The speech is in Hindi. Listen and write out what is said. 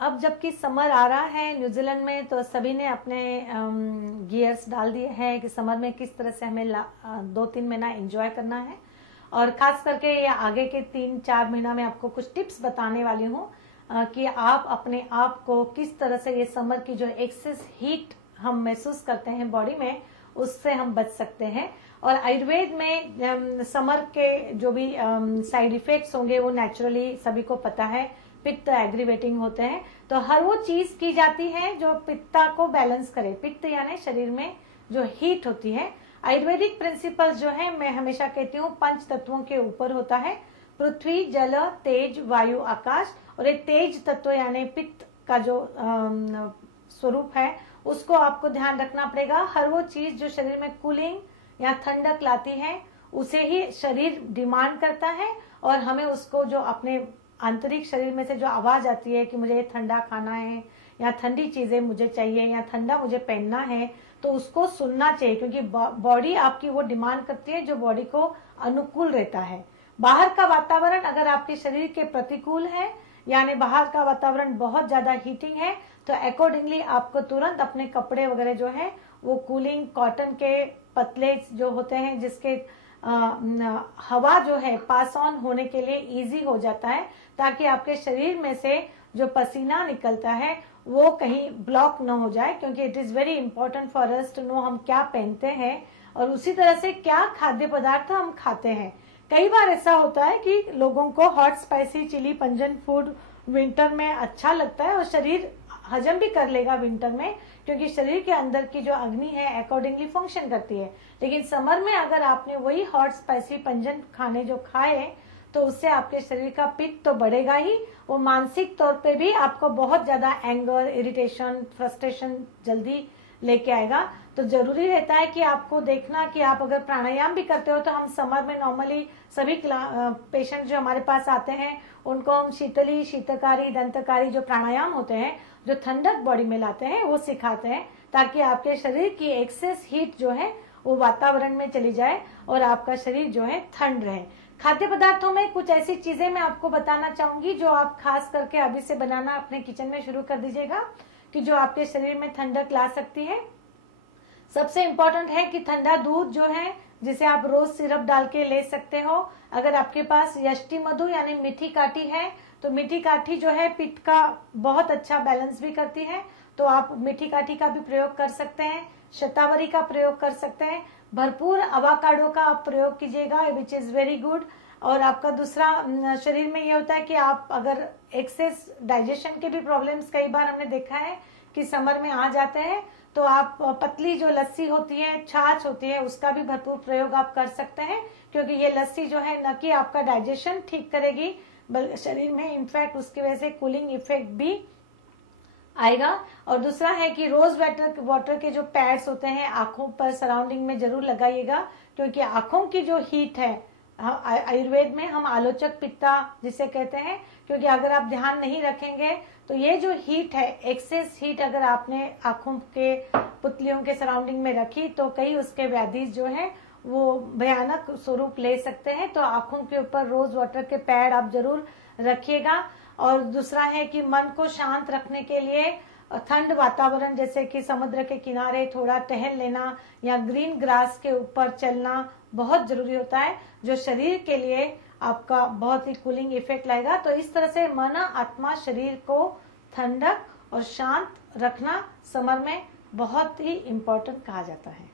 अब जबकि समर आ रहा है न्यूजीलैंड में, तो सभी ने अपने गियर्स डाल दिए हैं कि समर में किस तरह से हमें 2-3 महीना एंजॉय करना है। और खास करके ये आगे के 3-4 महीना में आपको कुछ टिप्स बताने वाली हूँ कि आप अपने आप को किस तरह से ये समर की जो एक्सेस हीट हम महसूस करते हैं बॉडी में, उससे हम बच सकते हैं। और आयुर्वेद में समर के जो भी साइड इफेक्ट्स होंगे वो नेचुरली सभी को पता है, पित्त एग्रीवेटिंग होते हैं। तो हर वो चीज की जाती है जो पित्ता को बैलेंस करे। पित्त यानी शरीर में जो हीट होती है, आयुर्वेदिक प्रिंसिपल्स जो है मैं हमेशा कहती हूँ 5 तत्वों के ऊपर होता है, पृथ्वी, जल, तेज, वायु, आकाश। और एक तेज तत्व यानी पित्त का जो स्वरूप है उसको आपको ध्यान रखना पड़ेगा। हर वो चीज जो शरीर में कूलिंग या ठंडक लाती है उसे ही शरीर डिमांड करता है, और हमें उसको जो अपने आंतरिक शरीर में से जो आवाज आती है कि मुझे ये ठंडा खाना है या ठंडी चीजें मुझे चाहिए या ठंडा मुझे पहनना है, तो उसको सुनना चाहिए, क्योंकि बॉडी आपकी वो डिमांड करती है जो बॉडी को अनुकूल रहता है। बाहर का वातावरण अगर आपके शरीर के प्रतिकूल है, यानी बाहर का वातावरण बहुत ज्यादा हीटिंग है, तो अकॉर्डिंगली आपको तुरंत अपने कपड़े वगैरह जो है वो कूलिंग कॉटन के पतले जो होते हैं, जिसके हवा जो है पास ऑन होने के लिए इजी हो जाता है, ताकि आपके शरीर में से जो पसीना निकलता है वो कहीं ब्लॉक न हो जाए। क्योंकि it is very important for us to know हम क्या पहनते हैं और उसी तरह से क्या खाद्य पदार्थ हम खाते हैं। कई बार ऐसा होता है कि लोगों को hot spicy chilli pungent food winter में अच्छा लगता है और शरीर हजम भी कर लेगा विंटर में, क्योंकि शरीर के अंदर की जो अग्नि है अकॉर्डिंगली फंक्शन करती है। लेकिन समर में अगर आपने वही हॉट स्पाइसी पंजन खाने जो खाए, तो उससे आपके शरीर का पित्त तो बढ़ेगा ही, वो मानसिक तौर पे भी आपको बहुत ज्यादा एंगर, इरिटेशन, फ्रस्ट्रेशन जल्दी लेके आएगा। तो जरूरी रहता है कि आपको देखना कि आप अगर प्राणायाम भी करते हो, तो हम समर में नॉर्मली सभी पेशेंट जो हमारे पास आते हैं उनको हम शीतली, शीतकारी, दंतकारी जो प्राणायाम होते हैं जो ठंडक बॉडी में लाते हैं वो सिखाते हैं, ताकि आपके शरीर की एक्सेस हीट जो है वो वातावरण में चली जाए और आपका शरीर जो है ठंड रहे। खाद्य पदार्थों में कुछ ऐसी चीजें मैं आपको बताना चाहूंगी जो आप खास करके अभी से बनाना अपने किचन में शुरू कर दीजिएगा, कि जो आपके शरीर में ठंडक ला सकती है। सबसे इम्पोर्टेंट है कि ठंडा दूध जो है, जिसे आप रोज सिरप डाल के ले सकते हो। अगर आपके पास यष्टि मधु यानी मीठी काठी है, तो मीठी काठी जो है पित्त का बहुत अच्छा बैलेंस भी करती है, तो आप मीठी काठी का भी प्रयोग कर सकते हैं। शतावरी का प्रयोग कर सकते हैं। भरपूर अवाकाडो का आप प्रयोग कीजिएगा, विच इज वेरी गुड। और आपका दूसरा शरीर में ये होता है कि आप अगर एक्सेस डाइजेशन के भी प्रॉब्लम्स कई बार हमने देखा है कि समर में आ जाते हैं, तो आप पतली जो लस्सी होती है, छाछ होती है, उसका भी भरपूर प्रयोग आप कर सकते हैं, क्योंकि ये लस्सी जो है न कि आपका डाइजेशन ठीक करेगी बल्कि शरीर में इनफैक्ट उसकी वजह से कूलिंग इफेक्ट भी आएगा। और दूसरा है कि रोज वाटर के जो पैड्स होते हैं आंखों पर सराउंडिंग में जरूर लगाइएगा, क्योंकि आंखों की जो हीट है, आयुर्वेद में हम आलोचक पित्ता जिसे कहते हैं, क्योंकि अगर आप ध्यान नहीं रखेंगे तो ये जो हीट है, एक्सेस हीट अगर आपने आंखों के पुतलियों के सराउंडिंग में रखी, तो कई उसके व्याधि जो है वो भयानक स्वरूप ले सकते हैं। तो आंखों के ऊपर रोज वाटर के पैड आप जरूर रखिएगा। और दूसरा है कि मन को शांत रखने के लिए ठंड वातावरण, जैसे कि समुद्र के किनारे थोड़ा टहल लेना या ग्रीन ग्रास के ऊपर चलना बहुत जरूरी होता है, जो शरीर के लिए आपका बहुत ही कूलिंग इफेक्ट लाएगा। तो इस तरह से मन, आत्मा, शरीर को ठंडक और शांत रखना समर में बहुत ही इम्पोर्टेंट कहा जाता है।